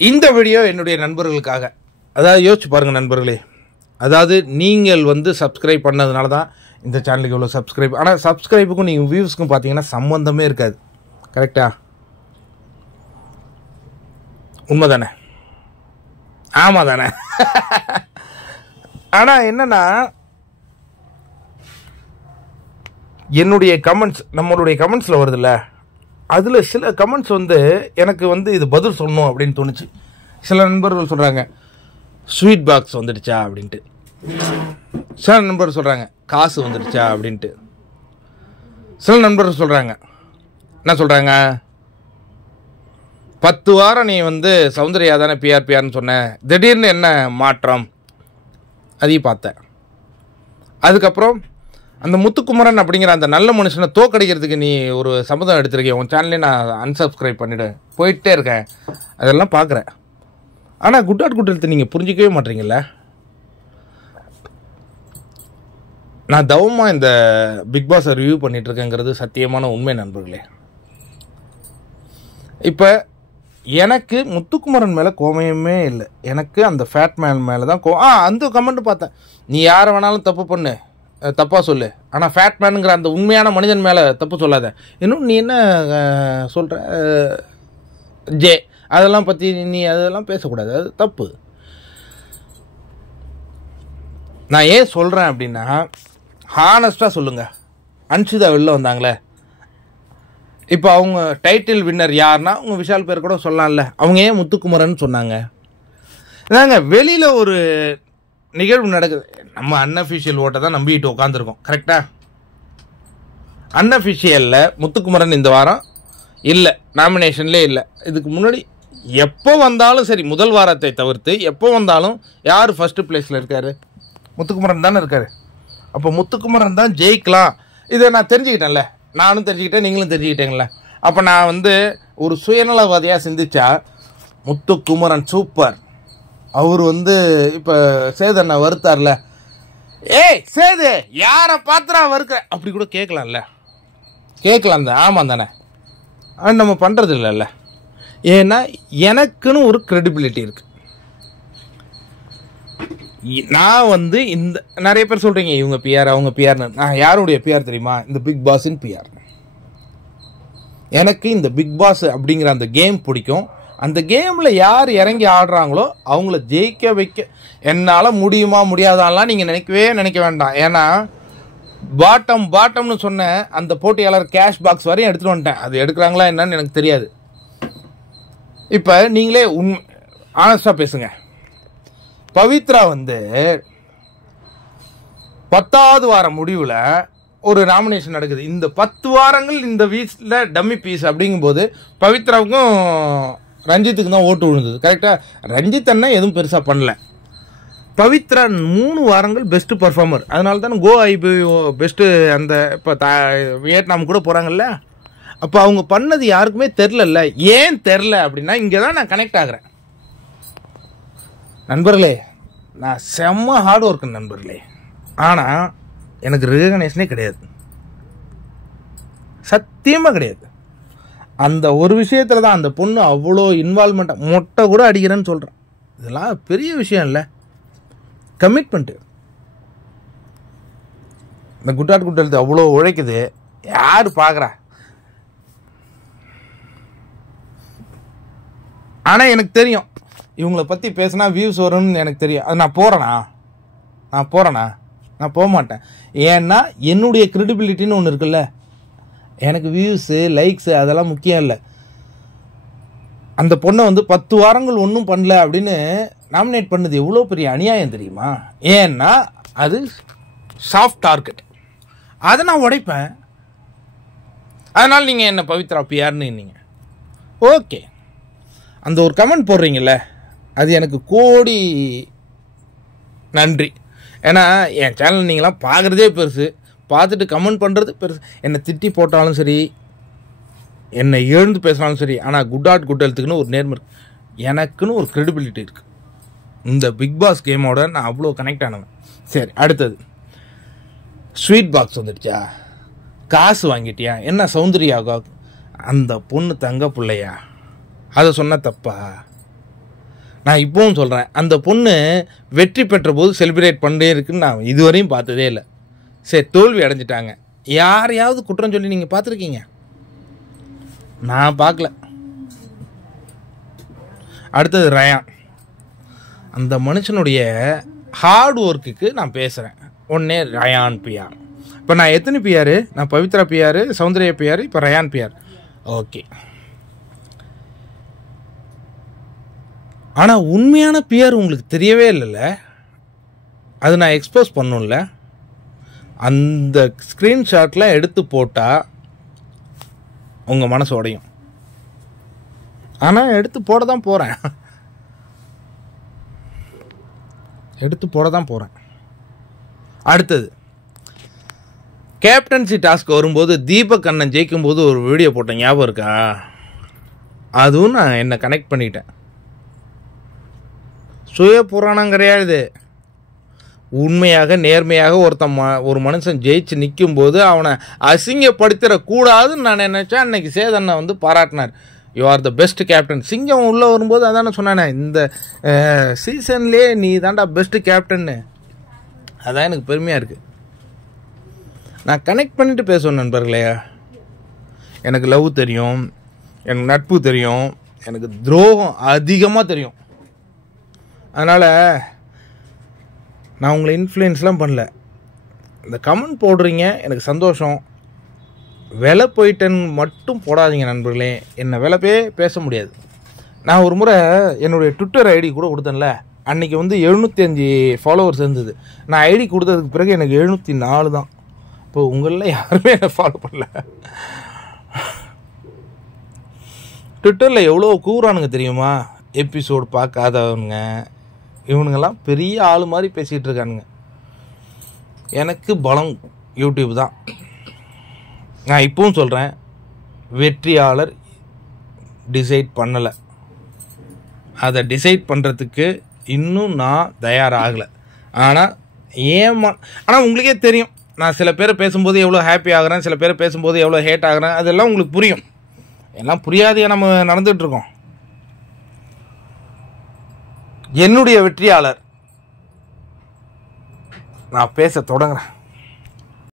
இந்த வீடியோ என்னுடைய நண்பர்களுக்காக. அதாவது யோசிச்சு பாருங்கள் நண்பர்களே, அதாவது நீங்கள் வந்து சப்ஸ்கிரைப் பண்ணதுனால தான் இந்த சேனலுக்கு இவ்வளோ சப்ஸ்கிரைப். ஆனால் சப்ஸ்கிரைபுக்கும் நீங்கள் வியூஸ்க்கும் பார்த்தீங்கன்னா சம்மந்தமே இருக்காது. கரெக்டா? உண்மை தானே? ஆமாம் தானே? ஆனால் என்னன்னா, என்னுடைய கமெண்ட்ஸ் நம்மளுடைய கமெண்ட்ஸில் வருதுல்ல, அதில் சில கமெண்ட்ஸ் வந்து எனக்கு வந்து இது பதில் சொல்லணும் அப்படின்னு தோணுச்சு. சில நண்பர்கள் சொல்கிறாங்க ஸ்வீட் பாக்ஸ் வந்துடுச்சா அப்படின்ட்டு, சில நண்பர்கள் சொல்கிறாங்க காசு வந்துடுச்சா அப்படின்ட்டு, சில நண்பர்கள் சொல்கிறாங்க என்ன சொல்கிறாங்க, 10 வாரம் நீ வந்து சௌந்தர்யா தானே பிஆர்பிஆர்னு சொன்ன, திடீர்னு என்ன மாற்றம் அதையும் பார்த்தேன். அதுக்கப்புறம் அந்த முத்துக்குமரன் அப்படிங்கிற அந்த நல்ல மனுஷனை தோக்கடிக்கிறதுக்கு நீ ஒரு சம்மதம் எடுத்திருக்கேன், உன் சேனலே நான் அன்சப்ஸ்கிரைப் பண்ணிவிடு போயிட்டே இருக்கேன், அதெல்லாம் பார்க்குறேன். ஆனால் குட் ஆட் குட் ஹெல்த் நீங்கள் புரிஞ்சிக்கவே மாட்டீங்கல்ல. நான் தவமாக இந்த பிக் பாஸை ரிவ்யூ பண்ணிகிட்ருக்கேங்கிறது சத்தியமான உண்மை நண்பர்களே. இப்போ எனக்கு முத்துக்குமரன் மேலே கோபமே இல்லை, எனக்கு அந்த ஃபேட் மேன் மேலே தான் அந்த கமெண்ட் பார்த்தேன், நீ யாரை வேணாலும் தப்பு பண்ணு, தப்பாக சொல்லு, ஆனால் ஃபேட் மேனுங்கிற அந்த உண்மையான மனிதன் மேலே தப்பு சொல்லாத. இன்னும் நீ என்ன சொல்கிற ஜே, அதெல்லாம் பற்றி நீ அதெல்லாம் பேசக்கூடாது, அது தப்பு. நான் ஏன் சொல்கிறேன் அப்படின்னா, ஹானஸ்ட்டாக சொல்லுங்கள். அன்ஷிதா வெளில வந்தாங்களே, இப்போ அவங்க டைட்டில் வின்னர் யாருன்னா அவங்க விஷால் பேர் கூட சொல்லலாம்ல, அவங்க ஏன் முத்துக்குமரன் சொன்னாங்க? அதாங்க வெளியில் ஒரு நிகழ்வு நடக்குது, நம்ம அன்அஃபிஷியல் ஓட்டை தான் நம்பிக்கிட்டு உட்காந்துருக்கோம். கரெக்டாக? அன்அஃபிஷியலில் முத்துக்குமரன் இந்த வாரம் இல்லை, நாமினேஷன்லேயே இல்லை. இதுக்கு முன்னாடி எப்போ வந்தாலும் சரி, முதல் வாரத்தை தவிர்த்து எப்போ வந்தாலும் யார் ஃபஸ்ட்டு பிளேஸில் இருக்கார்? முத்துக்குமரன் தானே இருக்கார். அப்போ முத்துக்குமரன் தான் ஜெயிக்கலாம், இதை நான் தெரிஞ்சுக்கிட்டேன்ல, நானும் தெரிஞ்சுக்கிட்டேன், நீங்களும் தெரிஞ்சுக்கிட்டேங்கள. அப்போ நான் வந்து ஒரு சுயநலவாதியாக சிந்திச்சா முத்துக்குமரன் சூப்பர், அவர் வந்து இப்போ சேதண்ணா வருத்தார்ல, ஏய் சேது யாரை பாத்திரா வறுக்க அப்படி கூட கேட்கலாம்ல, கேட்கலாம் தான். ஆமாம் தானே? அது நம்ம பண்ணுறது இல்லைல்ல. ஏன்னா எனக்குன்னு ஒரு கிரெடிபிலிட்டி இருக்குது. நான் வந்து இந்த நிறைய பேர் சொல்கிறீங்க இவங்க பிஆர் அவங்க பிஆர்னு, நான் யாருடைய பிஆர் தெரியுமா? இந்த பிக் பாஸின் பிஆர். எனக்கு இந்த பிக் பாஸ் அப்படிங்கிற அந்த கேம் பிடிக்கும். அந்த கேமில் யார் இறங்கி ஆடுறாங்களோ அவங்கள ஜெயிக்க வைக்க என்னால் முடியுமா முடியாதான்லாம் நீங்கள் நினைக்க வேண்டாம். ஏன்னா பாட்டம்னு சொன்ன அந்த போட்டியாளர் கேஷ் பாக்ஸ் வரையும் எடுத்துகிட்டு வந்துட்டேன். அது எடுக்கிறாங்களா என்னன்னு எனக்கு தெரியாது. இப்போ நீங்களே ஆனஸ்டாக பேசுங்க. பவித்ரா வந்து 10வது வார முடிவில் ஒரு நாமினேஷன் நடக்குது. இந்த 10 வாரங்கள் இந்த வீக்ஸில் டம்மி பீஸ் அப்படிங்கும்போது பவித்ராவுக்கும் ரஞ்சித்துக்கு தான் ஓட்டு விழுந்தது. கரெக்டாக? ரஞ்சித் அண்ணா எதுவும் பெருசாக பண்ணல. பவித்ரா 3 வாரங்கள் பெஸ்ட்டு பர்ஃபார்மர், அதனால தானே கோ ஐபி பெஸ்ட்டு அந்த இப்போ வியட்நாம் கூட போகிறாங்கல்ல. அப்போ அவங்க பண்ணது யாருக்குமே தெரிலல்ல. ஏன் தெரில அப்படின்னா இங்கே தான் நான் கனெக்ட் ஆகிறேன் நண்பர்களே. நான் செம்ம ஹார்ட் ஒர்க்கு நண்பர்களே, ஆனால் எனக்கு ரெகக்னேஷனே கிடையாது, சத்தியமாக கிடையாது. அந்த ஒரு விஷயத்தில் தான் அந்த பொண்ணு அவ்வளோ இன்வால்மெண்ட்டாக மொட்டை கூட அடிக்கிறேன்னு சொல்கிறேன். இதெல்லாம் பெரிய விஷயம் இல்லை, கமிட்மெண்ட்டு. இந்த குட் ஆட் குட் ஹெல்த் அவ்வளோ உழைக்குது, யார் பார்க்குறா? ஆனால் எனக்கு தெரியும் இவங்கள பற்றி பேசினா வியூஸ் வரும்னு எனக்கு தெரியும். அது நான் போகிறேனா? நான் போக மாட்டேன். ஏன்னா என்னுடைய கிரெடிபிலிட்டின்னு ஒன்று இருக்குல்ல. எனக்கு வியூஸு லைக்ஸு அதெல்லாம் முக்கியம் இல்லை. அந்த பொண்ணை வந்து 10 வாரங்கள் ஒன்றும் பண்ணல அப்படின்னு நாமினேட் பண்ணது எவ்வளோ பெரிய அநியாயம் தெரியுமா? ஏன்னா அது சாஃப்ட் டார்கெட், அதை நான் உடைப்பேன். அதனால் நீங்கள் என்ன பவித்ரா பிஆர்னு நீங்கள் ஓகே, அந்த ஒரு கமெண்ட் போடுறீங்கல்ல, அது எனக்கு கோடி நன்றி. ஏன்னா என் சேனல் நீங்களாம் பார்க்குறதே பெருசு, பார்த்துட்டு கமெண்ட் பண்ணுறது பெருசு. என்னை திட்டி போட்டாலும் சரி, என்னை எழுந்து பேசினாலும் சரி, ஆனால் குட் ஆட் குட் ஹெல்த்துக்குன்னு ஒரு நேர்மை இருக்குது, எனக்குன்னு ஒரு கிரெடிபிலிட்டி இருக்குது. இந்த பிக் பாஸ் கேமோட நான் அவ்வளோ கனெக்ட் ஆனவன். சரி, அடுத்தது ஸ்வீட் பாக்ஸ் வந்துடுச்சா, காசு வாங்கிட்டியா, என்ன சௌந்தர்யா அந்த பொண்ணு தங்க பிள்ளையா, அதை சொன்ன தப்பா? நான் இப்போவும் சொல்கிறேன், அந்த பொண்ணு வெற்றி பெற்ற போது செலிப்ரேட் பண்ணே இருக்குன்னு நான் இதுவரையும் பார்த்ததே இல்லை. சரி, தோல்வி அடைஞ்சிட்டாங்க, யாரையாவது குற்றம் சொல்லி நீங்கள் பார்த்துருக்கீங்க? நான் பார்க்கல. அடுத்தது ரயான். அந்த மனுஷனுடைய ஹார்ட் ஒர்க்குக்கு நான் பேசுகிறேன். ஒன்றே ரயான் பிஆர். இப்போ நான் எத்தனை பிஆர்? நான் பவித்ரா பிஆர், சௌந்தர்யா பிஆர், இப்போ ரயான் பிஆர். ஓகே. ஆனால் உண்மையான பிஆர் உங்களுக்கு தெரியவே இல்லைல்ல, அது நான் எக்ஸ்போஸ் பண்ணும்ல. அந்த ஸ்க்ரீன்ஷாட்லாம் எடுத்து போட்டால் உங்கள் மனசு உடையும். ஆனால் எடுத்து போட தான் போகிறேன், எடுத்து போட தான் போகிறேன். அடுத்தது கேப்டன்சி டாஸ்க் வரும்போது தீபக் அண்ணன் ஜெயிக்கும்போது ஒரு வீடியோ போட்டேன், ஞாபகம் இருக்கா? அதுவும் நான் என்னை கனெக்ட் பண்ணிட்டேன். சுய புராணம் கிடையாது. உண்மையாக நேர்மையாக ஒரு மனுஷன் ஜெயிச்சு நிற்கும்போது அவனை அசிங்கப்படுத்திடக்கூடாதுன்னு நான் நினச்சேன். அன்னைக்கு சேதண்ணா வந்து பாராட்டினார், you are the best captain. சிங்கம் உள்ளே வரும்போது அதானே சொன்னானே, இந்த சீசன்லேயே நீ தாண்டா பெஸ்ட் கேப்டன்னு. அதான் எனக்கு பெருமையாக இருக்குது. நான் கனெக்ட் பண்ணிட்டு பேசுவேன் நண்பர்களே. எனக்கு லவ் தெரியும், எனக்கு நட்பு தெரியும், எனக்கு துரோகம் அதிகமாக தெரியும். அதனால் நான் உங்களை இன்ஃப்ளூயன்ஸ்லாம் பண்ணல. இந்த கமெண்ட் போடுறீங்க, எனக்கு சந்தோஷம். விலை போயிட்டேன்னு மட்டும் போடாதீங்க நண்பர்களே. என்னை விலை பேச முடியாது. நான் ஒரு முறை என்னுடைய ட்விட்டர் ஐடி கூட கொடுத்தேன்ல, அன்றைக்கி வந்து 705 ஃபாலோவர்ஸ் இருந்தது. நான் ஐடி கொடுத்ததுக்கு பிறகு எனக்கு 704 தான். இப்போ உங்களில் யாருமே என்னை ஃபாலோ பண்ணல. ட்விட்டரில் எவ்வளோ கூறானுங்க தெரியுமா? எபிசோடு பார்க்காதவனுங்க, இவனுங்கெல்லாம் பெரிய ஆள் மாதிரி பேசிகிட்டு இருக்கானுங்க. எனக்கு பலம் யூடியூப் தான். நான் இப்பவும் சொல்கிறேன், வெற்றியாளர் டிசைட் பண்ணலை. அதை டிசைட் பண்ணுறதுக்கு இன்னும் நான் தயாராகலை. ஆனால் ஆனால் உங்களுக்கே தெரியும், நான் சில பேரை பேசும்போது எவ்வளோ ஹாப்பி ஆகிறேன், சில பேரை பேசும்போது எவ்வளோ ஹேட் ஆகிறேன், அதெல்லாம் உங்களுக்கு புரியும். எல்லாம் புரியாதையே நம்ம நடந்துகிட்ருக்கோம். என்னுடைய வெற்றியாளர் நான் பேச தொடங்குறேன்.